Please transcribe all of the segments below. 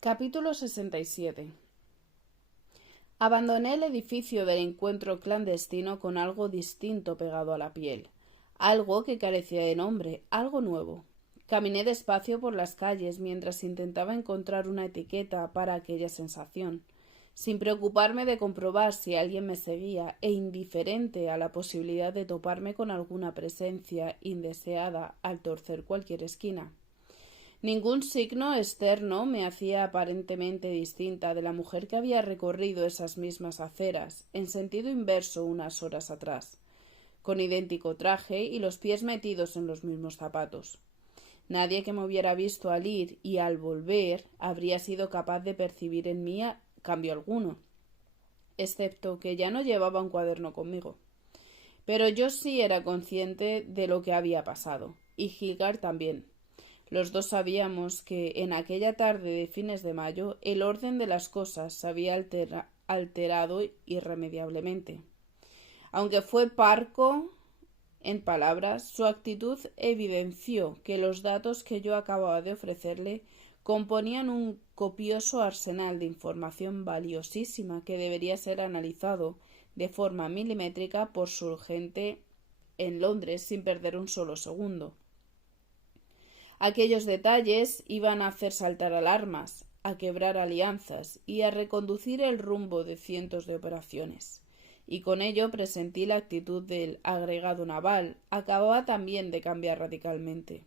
Capítulo 67. Abandoné el edificio del encuentro clandestino con algo distinto pegado a la piel, algo que carecía de nombre, algo nuevo. Caminé despacio por las calles mientras intentaba encontrar una etiqueta para aquella sensación, sin preocuparme de comprobar si alguien me seguía e indiferente a la posibilidad de toparme con alguna presencia indeseada al torcer cualquier esquina. Ningún signo externo me hacía aparentemente distinta de la mujer que había recorrido esas mismas aceras, en sentido inverso unas horas atrás, con idéntico traje y los pies metidos en los mismos zapatos. Nadie que me hubiera visto al ir y al volver habría sido capaz de percibir en mí cambio alguno, excepto que ya no llevaba un cuaderno conmigo. Pero yo sí era consciente de lo que había pasado, y Hilgar también. Los dos sabíamos que en aquella tarde de fines de mayo el orden de las cosas se había alterado irremediablemente. Aunque fue parco en palabras, su actitud evidenció que los datos que yo acababa de ofrecerle componían un copioso arsenal de información valiosísima que debería ser analizado de forma milimétrica por su gente en Londres sin perder un solo segundo. Aquellos detalles iban a hacer saltar alarmas, a quebrar alianzas y a reconducir el rumbo de cientos de operaciones. Y con ello presentí la actitud del agregado naval, acababa también de cambiar radicalmente.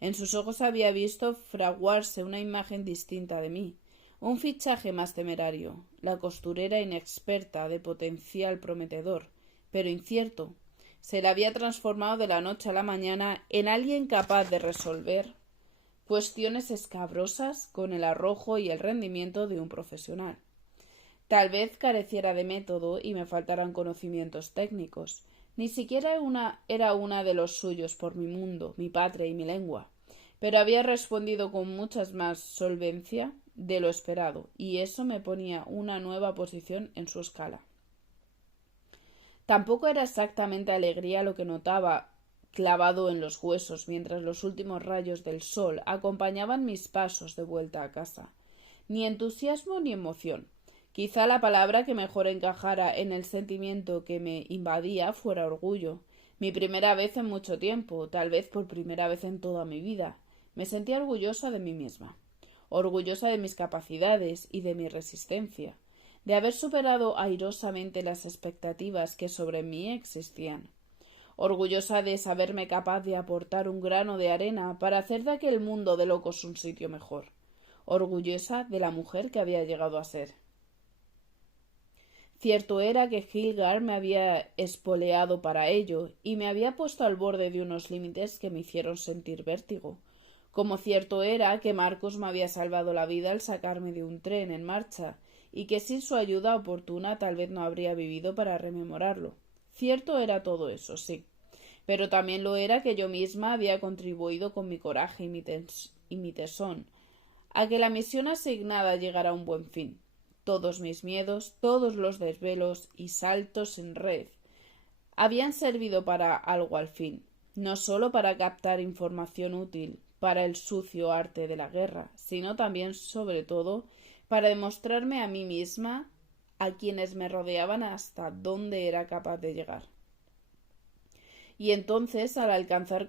En sus ojos había visto fraguarse una imagen distinta de mí, un fichaje más temerario, la costurera inexperta de potencial prometedor, pero incierto. Se le había transformado de la noche a la mañana en alguien capaz de resolver cuestiones escabrosas con el arrojo y el rendimiento de un profesional. Tal vez careciera de método y me faltaran conocimientos técnicos. Ni siquiera era una de los suyos por mi mundo, mi patria y mi lengua. Pero había respondido con mucha más solvencia de lo esperado, y eso me ponía una nueva posición en su escala. Tampoco era exactamente alegría lo que notaba clavado en los huesos mientras los últimos rayos del sol acompañaban mis pasos de vuelta a casa. Ni entusiasmo ni emoción. Quizá la palabra que mejor encajara en el sentimiento que me invadía fuera orgullo. Mi primera vez en mucho tiempo, tal vez por primera vez en toda mi vida. Me sentía orgullosa de mí misma, orgullosa de mis capacidades y de mi resistencia, de haber superado airosamente las expectativas que sobre mí existían, orgullosa de saberme capaz de aportar un grano de arena para hacer de aquel mundo de locos un sitio mejor, orgullosa de la mujer que había llegado a ser. Cierto era que Hilgar me había espoleado para ello y me había puesto al borde de unos límites que me hicieron sentir vértigo, como cierto era que Marcos me había salvado la vida al sacarme de un tren en marcha y que sin su ayuda oportuna tal vez no habría vivido para rememorarlo. Cierto era todo eso, sí, pero también lo era que yo misma había contribuido con mi coraje y mi tesón a que la misión asignada llegara a un buen fin. Todos mis miedos, todos los desvelos y saltos en red habían servido para algo al fin, no sólo para captar información útil para el sucio arte de la guerra, sino también, sobre todo, para demostrarme a mí misma, a quienes me rodeaban, hasta dónde era capaz de llegar. Y entonces, al alcanzar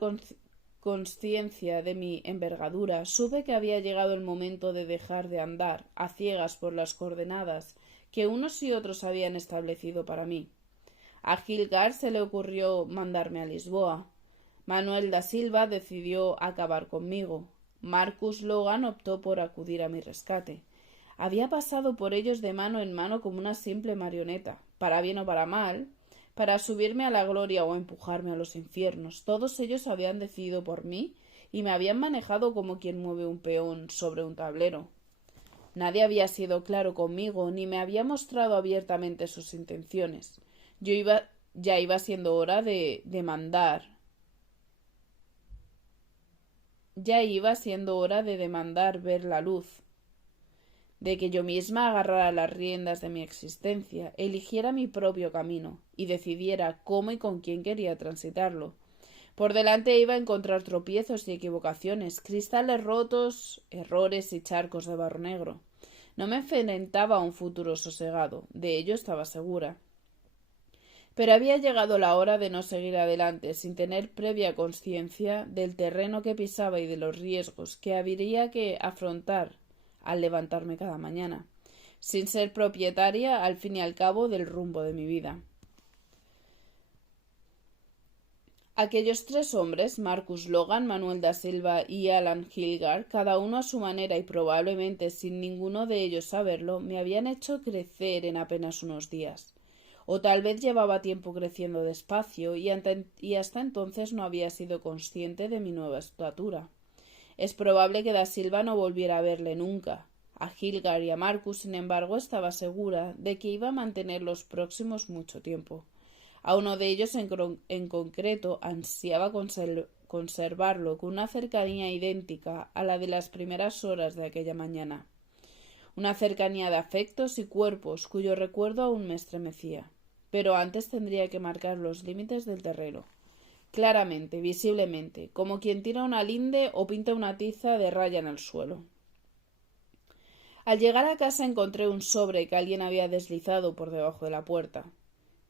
consciencia de mi envergadura, supe que había llegado el momento de dejar de andar a ciegas por las coordenadas que unos y otros habían establecido para mí. A Hilgar se le ocurrió mandarme a Lisboa. Manuel da Silva decidió acabar conmigo. Marcus Logan optó por acudir a mi rescate. Había pasado por ellos de mano en mano como una simple marioneta, para bien o para mal, para subirme a la gloria o empujarme a los infiernos. Todos ellos habían decidido por mí y me habían manejado como quien mueve un peón sobre un tablero. Nadie había sido claro conmigo ni me había mostrado abiertamente sus intenciones. Ya iba siendo hora de demandar. Ya iba siendo hora de demandar ver la luz, de que yo misma agarrara las riendas de mi existencia, eligiera mi propio camino y decidiera cómo y con quién quería transitarlo. Por delante iba a encontrar tropiezos y equivocaciones, cristales rotos, errores y charcos de barro negro. No me enfrentaba a un futuro sosegado, de ello estaba segura. Pero había llegado la hora de no seguir adelante sin tener previa conciencia del terreno que pisaba y de los riesgos que habría que afrontar al levantarme cada mañana, sin ser propietaria, al fin y al cabo, del rumbo de mi vida. Aquellos tres hombres, Marcus Logan, Manuel da Silva y Alan Hilgard, cada uno a su manera y probablemente sin ninguno de ellos saberlo, me habían hecho crecer en apenas unos días. O tal vez llevaba tiempo creciendo despacio y hasta entonces no había sido consciente de mi nueva estatura. Es probable que da Silva no volviera a verle nunca. A Hilgard y a Marcus, sin embargo, estaba segura de que iba a mantenerlos próximos mucho tiempo. A uno de ellos en concreto ansiaba conservarlo con una cercanía idéntica a la de las primeras horas de aquella mañana. Una cercanía de afectos y cuerpos cuyo recuerdo aún me estremecía. Pero antes tendría que marcar los límites del terreno. Claramente, visiblemente, como quien tira una linde o pinta una tiza de raya en el suelo. Al llegar a casa encontré un sobre que alguien había deslizado por debajo de la puerta.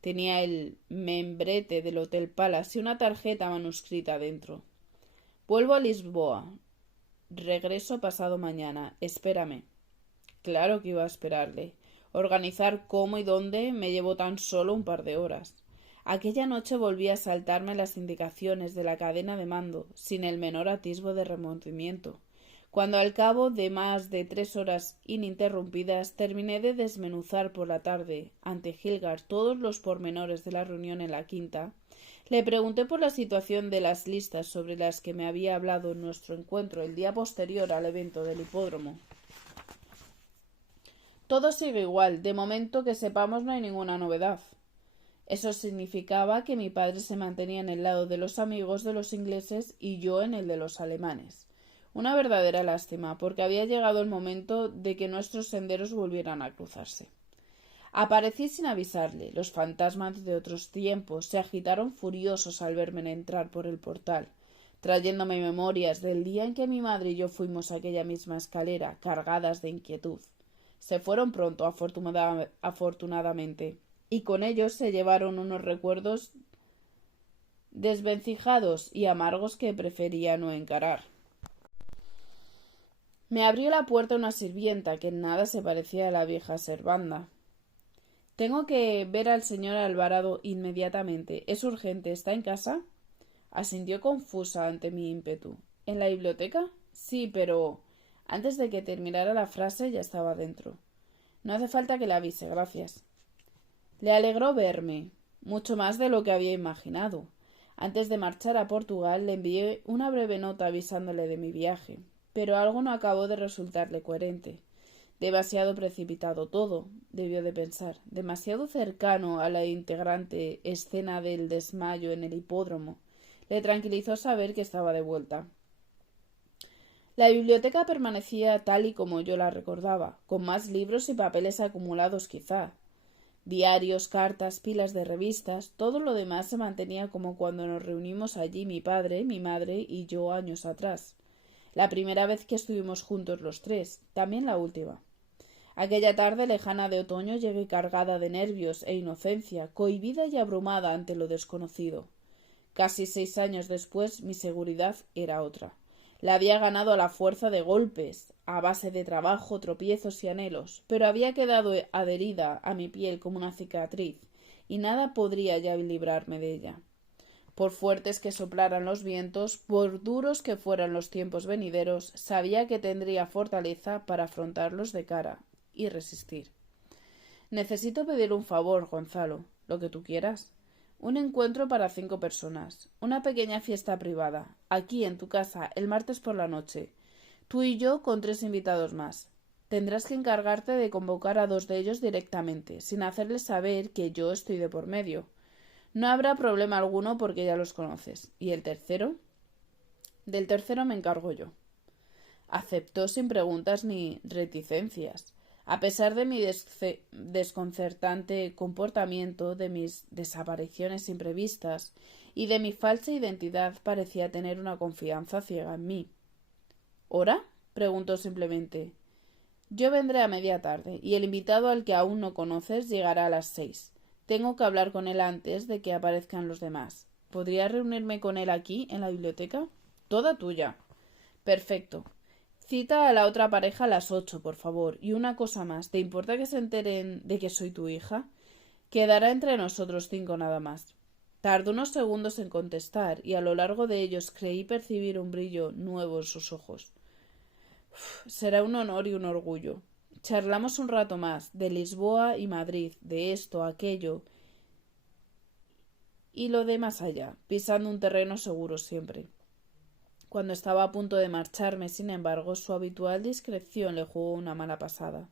Tenía el membrete del Hotel Palace y una tarjeta manuscrita dentro. Vuelvo a Lisboa. Regreso pasado mañana. Espérame. Claro que iba a esperarle. Organizar cómo y dónde me llevó tan solo un par de horas. Aquella noche volví a saltarme las indicaciones de la cadena de mando, sin el menor atisbo de remordimiento. Cuando al cabo de más de 3 horas ininterrumpidas terminé de desmenuzar por la tarde ante Hilgard todos los pormenores de la reunión en la quinta, le pregunté por la situación de las listas sobre las que me había hablado en nuestro encuentro el día posterior al evento del hipódromo. Todo sigue igual, de momento que sepamos no hay ninguna novedad. Eso significaba que mi padre se mantenía en el lado de los amigos de los ingleses y yo en el de los alemanes. Una verdadera lástima, porque había llegado el momento de que nuestros senderos volvieran a cruzarse. Aparecí sin avisarle. Los fantasmas de otros tiempos se agitaron furiosos al verme entrar por el portal, trayéndome memorias del día en que mi madre y yo fuimos a aquella misma escalera, cargadas de inquietud. Se fueron pronto, afortunadamente, y con ellos se llevaron unos recuerdos desvencijados y amargos que prefería no encarar. Me abrió la puerta una sirvienta que en nada se parecía a la vieja servanda. Tengo que ver al señor Alvarado inmediatamente. Es urgente. ¿Está en casa? Asintió confusa ante mi ímpetu. ¿En la biblioteca? Sí, pero... Antes de que terminara la frase ya estaba dentro. No hace falta que le avise, gracias. Le alegró verme, mucho más de lo que había imaginado. Antes de marchar a Portugal le envié una breve nota avisándole de mi viaje, pero algo no acabó de resultarle coherente. Demasiado precipitado todo, debió de pensar, demasiado cercano a la integrante escena del desmayo en el hipódromo. Le tranquilizó saber que estaba de vuelta. La biblioteca permanecía tal y como yo la recordaba, con más libros y papeles acumulados quizá. Diarios, cartas, pilas de revistas, todo lo demás se mantenía como cuando nos reunimos allí mi padre, mi madre y yo años atrás. La primera vez que estuvimos juntos los tres, también la última. Aquella tarde lejana de otoño llegué cargada de nervios e inocencia, cohibida y abrumada ante lo desconocido. Casi 6 años después mi seguridad era otra. La había ganado a la fuerza de golpes, a base de trabajo, tropiezos y anhelos, pero había quedado adherida a mi piel como una cicatriz, y nada podría ya librarme de ella. Por fuertes que soplaran los vientos, por duros que fueran los tiempos venideros, sabía que tendría fortaleza para afrontarlos de cara y resistir. Necesito pedir un favor, Gonzalo, lo que tú quieras. Un encuentro para 5 personas, una pequeña fiesta privada, aquí en tu casa, el martes por la noche. Tú y yo con 3 invitados más. Tendrás que encargarte de convocar a 2 de ellos directamente, sin hacerles saber que yo estoy de por medio. No habrá problema alguno porque ya los conoces. ¿Y el tercero? Del tercero me encargo yo. Aceptó sin preguntas ni reticencias. A pesar de mi desconcertante comportamiento, de mis desapariciones imprevistas y de mi falsa identidad parecía tener una confianza ciega en mí. ¿Hora? Preguntó simplemente. Yo vendré a media tarde, y el invitado al que aún no conoces llegará a las 6. Tengo que hablar con él antes de que aparezcan los demás. ¿Podría reunirme con él aquí, en la biblioteca? Toda tuya. Perfecto. Cita a la otra pareja a las 8, por favor. Y una cosa más. ¿Te importa que se enteren de que soy tu hija? Quedará entre nosotros 5 nada más. Tardó unos segundos en contestar, y a lo largo de ellos creí percibir un brillo nuevo en sus ojos. Será un honor y un orgullo. Charlamos un rato más, de Lisboa y Madrid, de esto, aquello, y lo de más allá, pisando un terreno seguro siempre. Cuando estaba a punto de marcharme, sin embargo, su habitual discreción le jugó una mala pasada.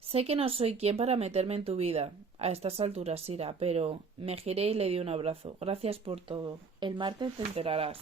Sé que no soy quien para meterme en tu vida, a estas alturas, Ira, pero me giré y le di un abrazo. Gracias por todo. El martes te enterarás.